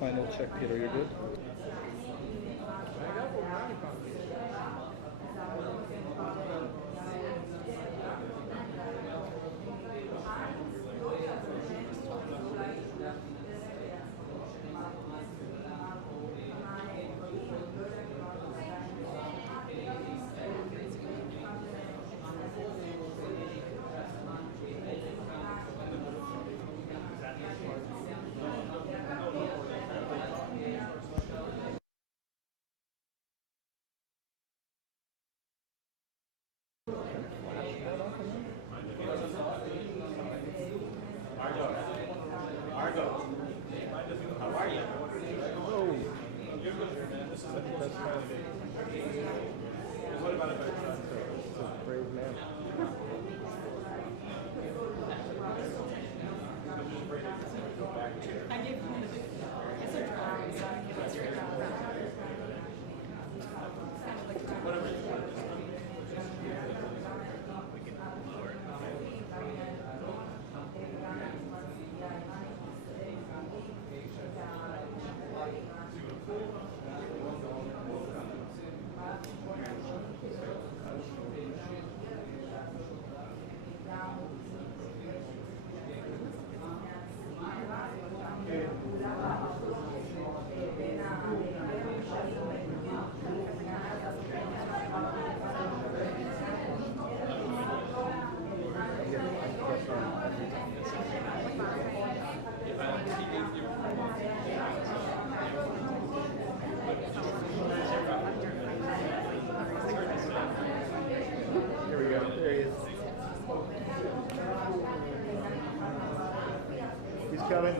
final check, Peter. You're good? How are you? Oh. This is the best candidate. What about it? It's a brave man. I give him it's a drawing, so I give it to Here we go. There he is. He's coming.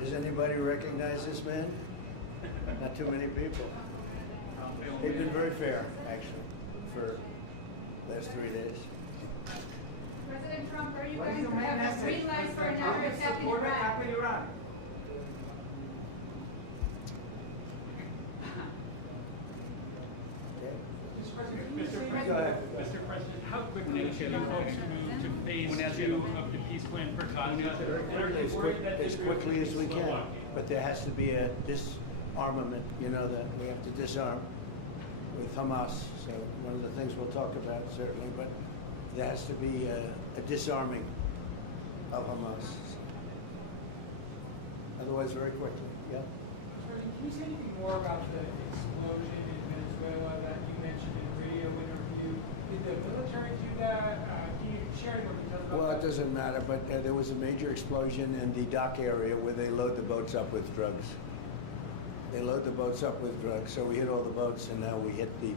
Does anybody recognize this man? Not too many people. They've been very fair, actually, for the last 3 days. President Trump, are you going to have a green light for another attack in Iraq? Mr. President, how quickly should you folks move to phase 2 of the peace plan for Gaza? As quickly as we can, but there has to be a disarmament, that we have to disarm with Hamas. So one of the things we'll talk about, certainly, but there has to be a disarming of Hamas. Otherwise, very quickly, yeah. Can you say anything more about the explosion in Venezuela that you mentioned in a radio interview? Did the military do that? Can you share more details about that? Well, it doesn't matter, but there was a major explosion in the dock area where they load the boats up with drugs. They load the boats up with drugs, so we hit all the boats, and now we hit the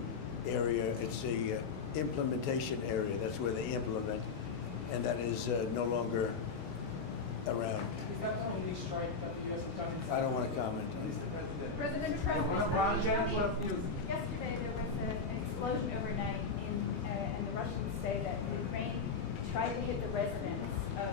area. It's the implementation area. That's where they implement, and that is no longer around. Is that the only strike that the U.S. has done? I don't want to comment on it. President Trump, yesterday there was an explosion overnight, and the Russians say that Ukraine tried to hit the residence of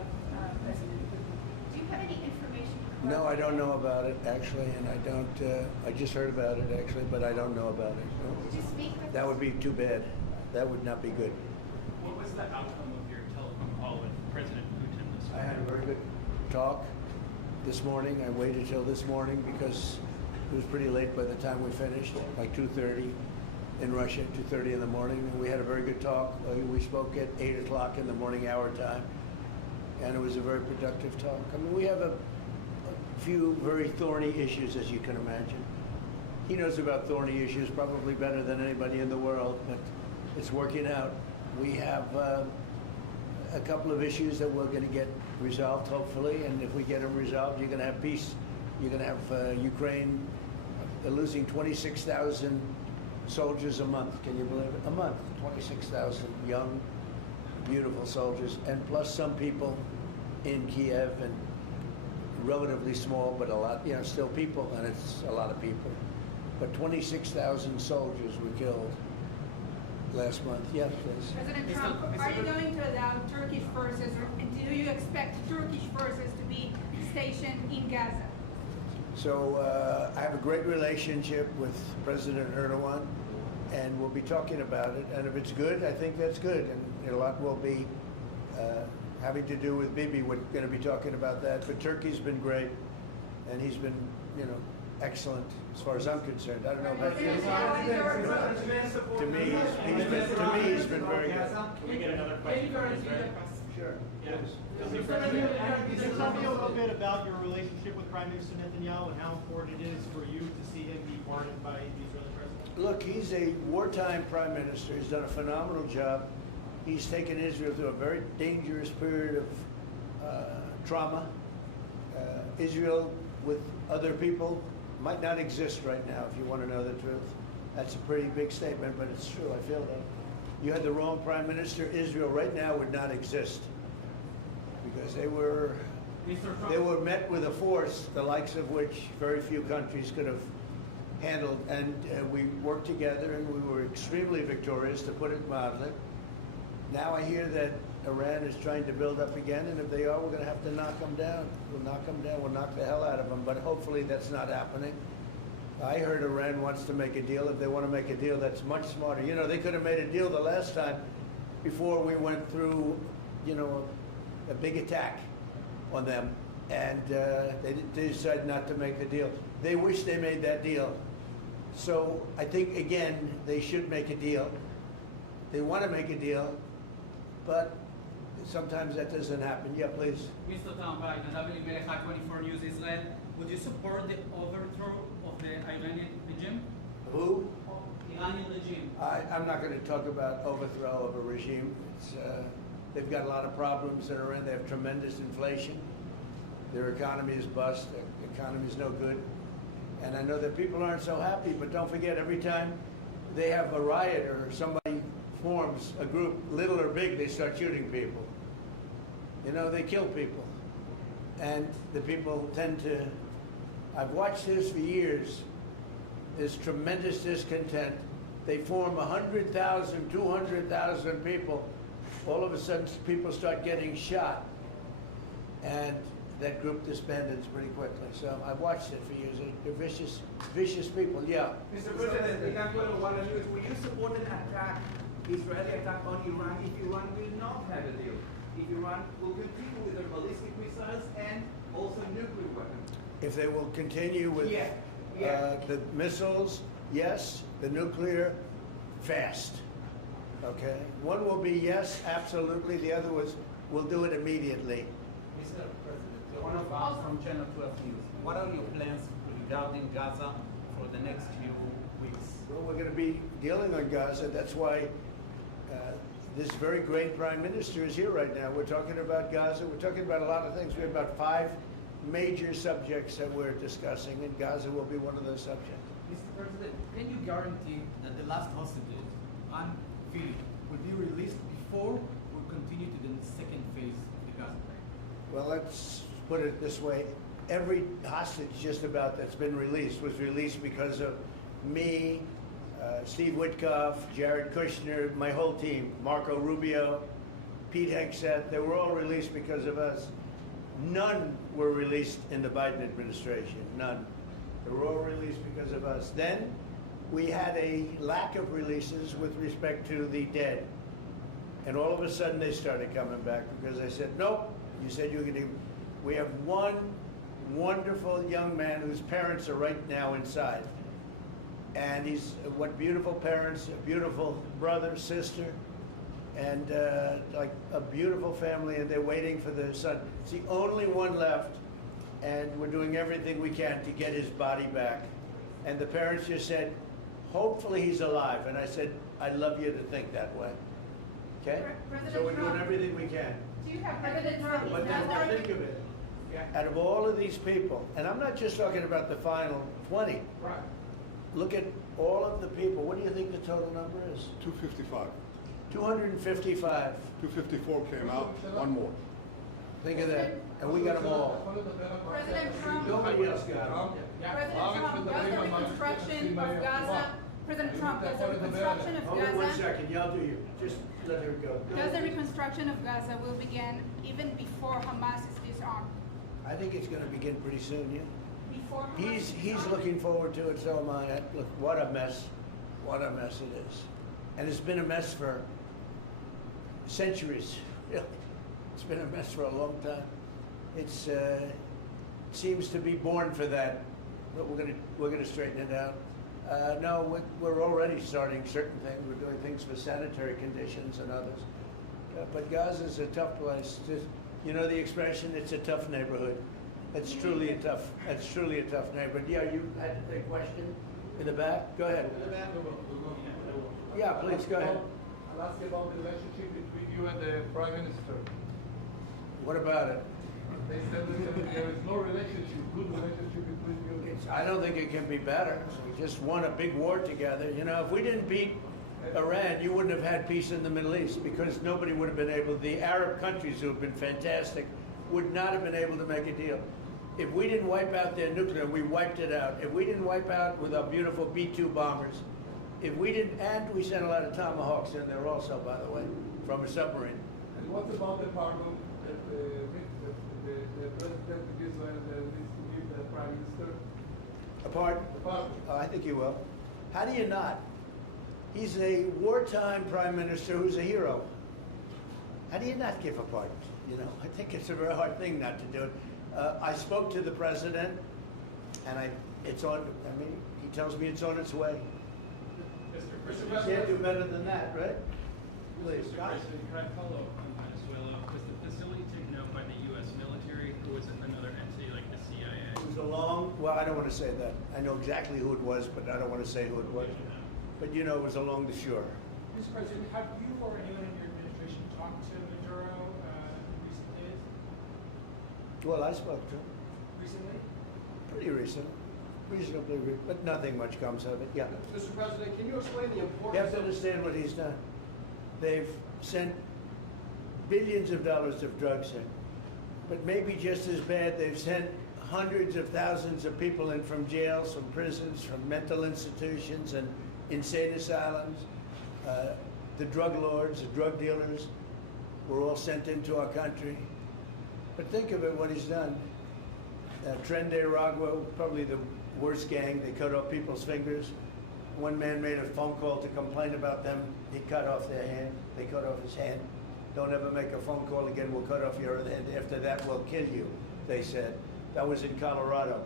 President Putin. Do you have any information? No, I don't know about it, actually, and I don't, I just heard about it, actually, but I don't know about it. No. Did you speak with That would be too bad. That would not be good. What was the outcome of your telephone call with President Putin this I had a morning? very good talk this morning. I waited till this morning because it was pretty late by the time we finished, like 2:30. in Russia at 2:30 in the morning. And we had a very good talk. We spoke at 8 o'clock in the morning our time, and it was a very productive talk. I mean, we have a few very thorny issues, as you can imagine. He knows about thorny issues probably better than anybody in the world, but it's working out. We have a couple of issues that we're going to get resolved, hopefully, and if we get them resolved, you're going to have peace. You're going to have Ukraine losing 26,000 soldiers a month. Can you believe it? A month, 26,000 young, beautiful soldiers, and plus some people in Kiev, and relatively small, but a lot, you know, still people, and it's a lot of people. But 26,000 soldiers were killed last month. Yes, please. President Trump, are you going to allow Turkish forces, or do you expect Turkish forces to be stationed in Gaza? So I have a great relationship with President Erdogan, and we'll be talking about it. And if it's good, I think that's good. And a lot will be having to do with Bibi. We're going to be talking about that. But Turkey's been great, and he's been, you know, excellent as far as I'm concerned. I don't know about you. To me, he's been very good. Can we get another question from Israel? Sure. Yes. Can you tell me a little bit about your relationship with Prime Minister Netanyahu and how important it is for you to see him be pardoned by the Israeli president? Look, he's a wartime prime minister. He's done a phenomenal job. He's taken Israel through a very dangerous period of trauma. Israel, with other people, might not exist right now, if you want to know the truth. That's a pretty big statement, but it's true. I feel that. You had the wrong prime minister. Israel right now would not exist because they were met with a force the likes of which very few countries could have handled, and we worked together, and we were extremely victorious, to put it mildly. Now I hear that Iran is trying to build up again, and if they are, we're going to have to knock them down. We'll knock them down. We'll knock the hell out of them, but hopefully that's not happening. I heard Iran wants to make a deal. If they want to make a deal, that's much smarter. You know, they could have made a deal the last time before we went through, you know, a big attack on them, and they decided not to make the deal. They wish they made that deal. So I think, again, they should make a deal. They want to make a deal, but sometimes that doesn't happen. Yeah, please. Mr. Tom Biden, WMLH 24 News Israel. Would you support the overthrow of the Iranian regime? Who? Iranian regime. I'm not going to talk about overthrow of a regime. It's, they've got a lot of problems in Iran. They have tremendous inflation. Their economy is bust. Their economy is no good. And I know that people aren't so happy, but don't forget, every time they have a riot or somebody forms a group, little or big, they start shooting people. You know, they kill people. And the people tend to, I've watched this for years, there's tremendous discontent. They form 100,000, 200,000 people. All of a sudden, people start getting shot. And that group disbands pretty quickly. So I've watched it for years. They're vicious, vicious people, yeah. Mr. President, will you support an attack, Israeli attack on Iran if Iran will not have a deal? If Iran will continue with their ballistic missiles and also nuclear weapons? If they will continue with the missiles, yes. The nuclear, fast. Okay? One will be yes, absolutely. The other was, we'll do it immediately. Mr. President, one of us from Channel 12 News. What are your plans regarding Gaza for the next few weeks? Well, we're going to be dealing on Gaza. That's why this very great prime minister is here right now. We're talking about Gaza. We're talking about a lot of things. We have about 5 major subjects that we're discussing, and Gaza will be one of those subjects. Mr. President, can you guarantee that the last hostages and Philip will be released before we continue to the second phase of the Gaza plan? Well, let's put it this way. Every hostage just about that's been released was released because of me, Steve Witkoff, Jared Kushner, my whole team, Marco Rubio, Pete Hegseth. They were all released because of us. None were released in the Biden administration, none. They were all released because of us. Then we had a lack of releases with respect to the dead. And all of a sudden they started coming back because I said, nope, you said you were going to. We have one wonderful young man whose parents are right now inside. And he's what beautiful parents, a beautiful brother, sister, and like a beautiful family, and they're waiting for their son. It's the only one left, and we're doing everything we can to get his body back. And the parents just said, hopefully he's alive. And I said, I'd love you to think that way. Okay? So we're doing everything we can. Do you have President Trump? But then think of it. Out of all of these people, and I'm not just talking about the final 20. Right. Look at all of the people. What do you think the total number is? 255. 255. 254 came out, one more. Think of that. And we got them all. President Trump, Nobody else got them. President Trump, does the reconstruction of Gaza, President Trump, does the reconstruction of Hold on 1 Gaza, second. Y'all do you. Just let her go. does the reconstruction of Gaza will begin even before Hamas is disarmed? I think it's going to begin pretty soon, yeah. Before Hamas is He's disarmed? looking forward to it, so am I. Look, what a mess. What a mess it is. And it's been a mess for centuries. Really. It's been a mess for a long time. It's seems to be born for that, but we're gonna straighten it out. No, we're already starting certain things. We're doing things for sanitary conditions and others. But Gaza's a tough place. Just, you know the expression, it's a tough neighborhood. It's truly a tough neighborhood. Yeah, you had a question in the back? Go ahead. Yeah, please, go ahead. I'll ask you about the relationship between you and the Prime Minister. What about it? They said that there is no relationship, good relationship between you. I don't think it can be better. We just won a big war together. You know, if we didn't beat Iran, you wouldn't have had peace in the Middle East because nobody would have been able, the Arab countries who have been fantastic, would not have been able to make a deal. If we didn't wipe out their nuclear, we wiped it out. If we didn't wipe out with our beautiful B-2 bombers, if we didn't, and we sent a lot of Tomahawks in there also, by the way, from a submarine. And what about the pardon that the President of Israel needs to give the Prime Minister? A pardon? The pardon. Oh, I think he will. How do you not? He's a wartime prime minister who's a hero. How do you not give a pardon? You know, I think it's a very hard thing not to do it. I spoke to the president, and it's on. I mean, he tells me it's on its way. Mr. You can't do better than that, right? Please. Mr. President, can I follow up on Venezuela? Was the facility taken out by the U.S. military, or was it another entity like the CIA? It was well, I don't want to say that. I know exactly who it was, but I don't want to say who it was. But you know, it was along the shore. Mr. President, have you or anyone in your administration talked to Maduro in recent days? Well, I spoke to him. Recently? Pretty recent. Reasonably, but nothing much comes of it. Yeah. Mr. President, can you explain the You importance have to understand what he's done. They've sent billions of dollars of drugs in. But maybe just as bad, they've sent hundreds of thousands of people in from jails, from prisons, from mental institutions and insane asylums. The drug lords, the drug dealers were all sent into our country. But think of it, what he's done. Tren de Aragua, probably the worst gang. They cut off people's fingers. One man made a phone call to complain about them. He cut off their hand. They cut off his hand. Don't ever make a phone call again. We'll cut off your other hand. After that, we'll kill you, they said. That was in Colorado.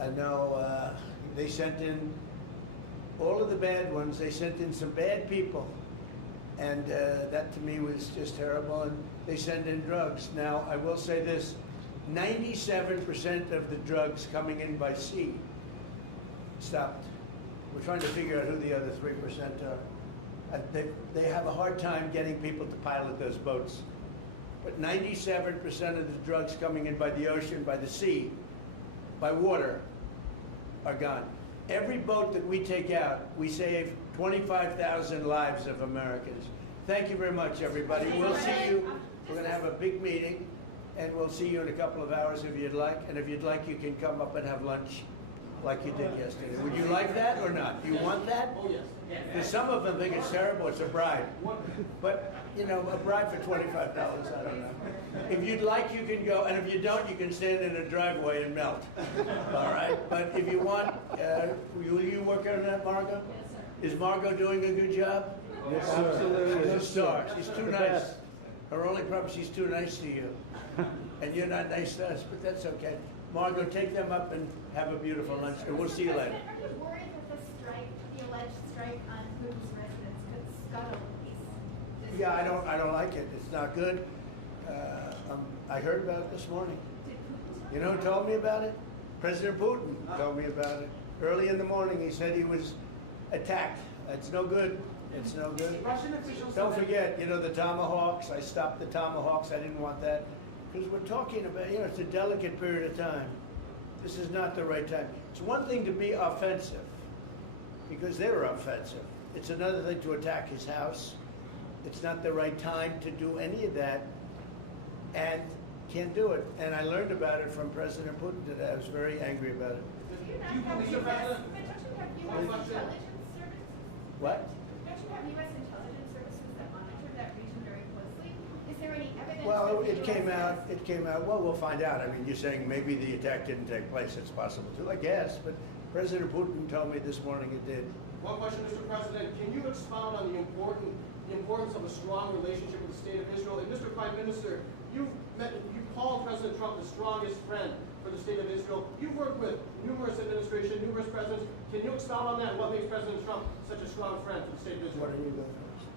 And now they sent in all of the bad ones. They sent in some bad people. And that to me was just terrible. And they send in drugs. Now, I will say this. 97% of the drugs coming in by sea stopped. We're trying to figure out who the other 3% are. They have a hard time getting people to pilot those boats. But 97% of the drugs coming in by the ocean, by the sea, by water, are gone. Every boat that we take out, we save 25,000 lives of Americans. Thank you very much, everybody. We'll see you. We're going to have a big meeting. And we'll see you in a couple of hours if you'd like. And if you'd like, you can come up and have lunch like you did yesterday. Would you like that or not? Do you want that? Oh, yes. Because some of them think it's terrible. It's a bribe. But, you know, a bribe for $25, I don't know. If you'd like, you can go. And if you don't, you can stand in a driveway and melt. All right? But if you want, will you work on that, Margot? Yes, sir. Is Margot doing a good job? Yes, sir. Absolutely. She's a Yes, star. sir. She's too The nice. best. Her only problem, she's too nice to you. And you're not nice to us, but that's okay. Margot, take them up and have a beautiful lunch, and we'll see you later. Are you worried that the alleged strike on Putin's residence could scuttle peace? Yeah, I don't like it. It's not good. I heard about it this morning. You know who told me about it? President Putin told me about it. Early in the morning, he said he was attacked. It's no good. It's no good. Russian officials. Don't forget, you know, the Tomahawks. I stopped the Tomahawks. I didn't want that. Because we're talking about, you know, it's a delicate period of time. This is not the right time. It's one thing to be offensive, because they were offensive. It's another thing to attack his house. It's not the right time to do any of that, and can't do it. And I learned about it from President Putin today. I was very angry about it. Do you not have U.S. intelligence services? What? Don't you have U.S. intelligence services that monitor that region very closely? Is there any evidence? Well, that it the came US out. It came out. Well, we'll find out. I mean, you're saying maybe the attack didn't take place. It's possible too, I guess. But President Putin told me this morning it did. One question, Mr. President. Can you expound on the importance of a strong relationship with the state of Israel? And Mr. Prime Minister, you called President Trump the strongest friend for the state of Israel. You've worked with numerous administrations, numerous presidents. Can you expound on that? What makes President Trump such a strong friend for the state of Israel? What are you going first?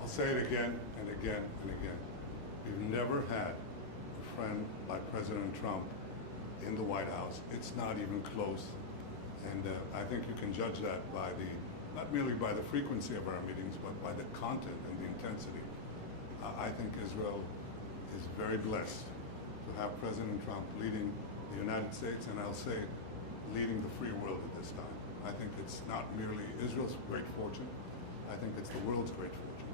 I'll say it again and again and again. We've never had a friend like President Trump in the White House. It's not even close. And I think you can judge that by not merely by the frequency of our meetings, but by the content and the intensity. I think Israel is very blessed to have President Trump leading the United States, and I'll say leading the free world at this time. I think it's not merely Israel's great fortune, I think it's the world's great fortune.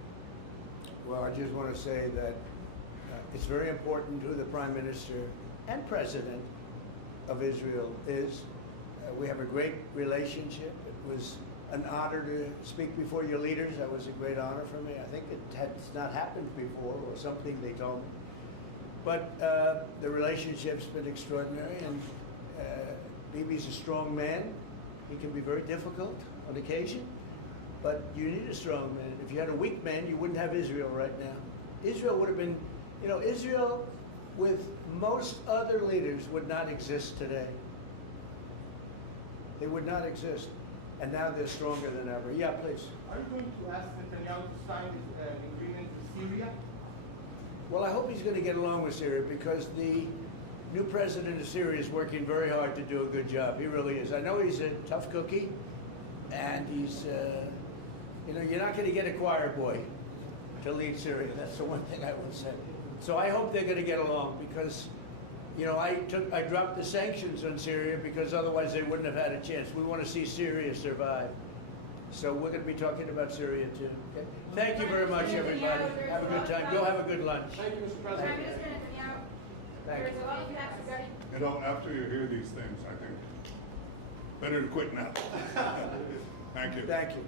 Well, I just want to say that it's very important who the Prime Minister and President of Israel is. We have a great relationship. It was an honor to speak before your leaders. That was a great honor for me. I think it has not happened before, or something they told me. But the relationship's been extraordinary, and Bibi's a strong man. He can be very difficult on occasion, but you need a strong man. If you had a weak man, you wouldn't have Israel right now. Israel would have been, you know, Israel with most other leaders would not exist today. They would not exist. And now they're stronger than ever. Yeah, please. Are you going to ask Netanyahu to sign an agreement with Syria? Well, I hope he's going to get along with Syria, because the new president of Syria is working very hard to do a good job. He really is. I know he's a tough cookie, and he's, you know, you're not going to get a choir boy to lead Syria. That's the one thing I will say. So I hope they're going to get along, because, you know, I dropped the sanctions on Syria because otherwise they wouldn't have had a chance. We want to see Syria survive. So we're going to be talking about Syria too. Okay? Thank you very much, everybody. Have a good time. Go have a good lunch. Thank you, Mr. President. Prime Minister Netanyahu, Thank there's you. a lot of facts regarding You know, after you hear these things, I think better to quit now. Thank you. Thank you.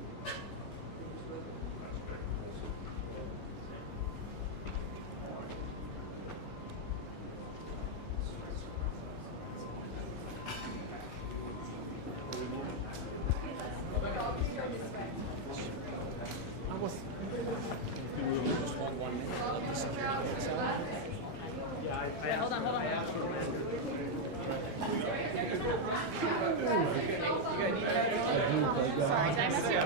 Hold on. Sorry, did I miss your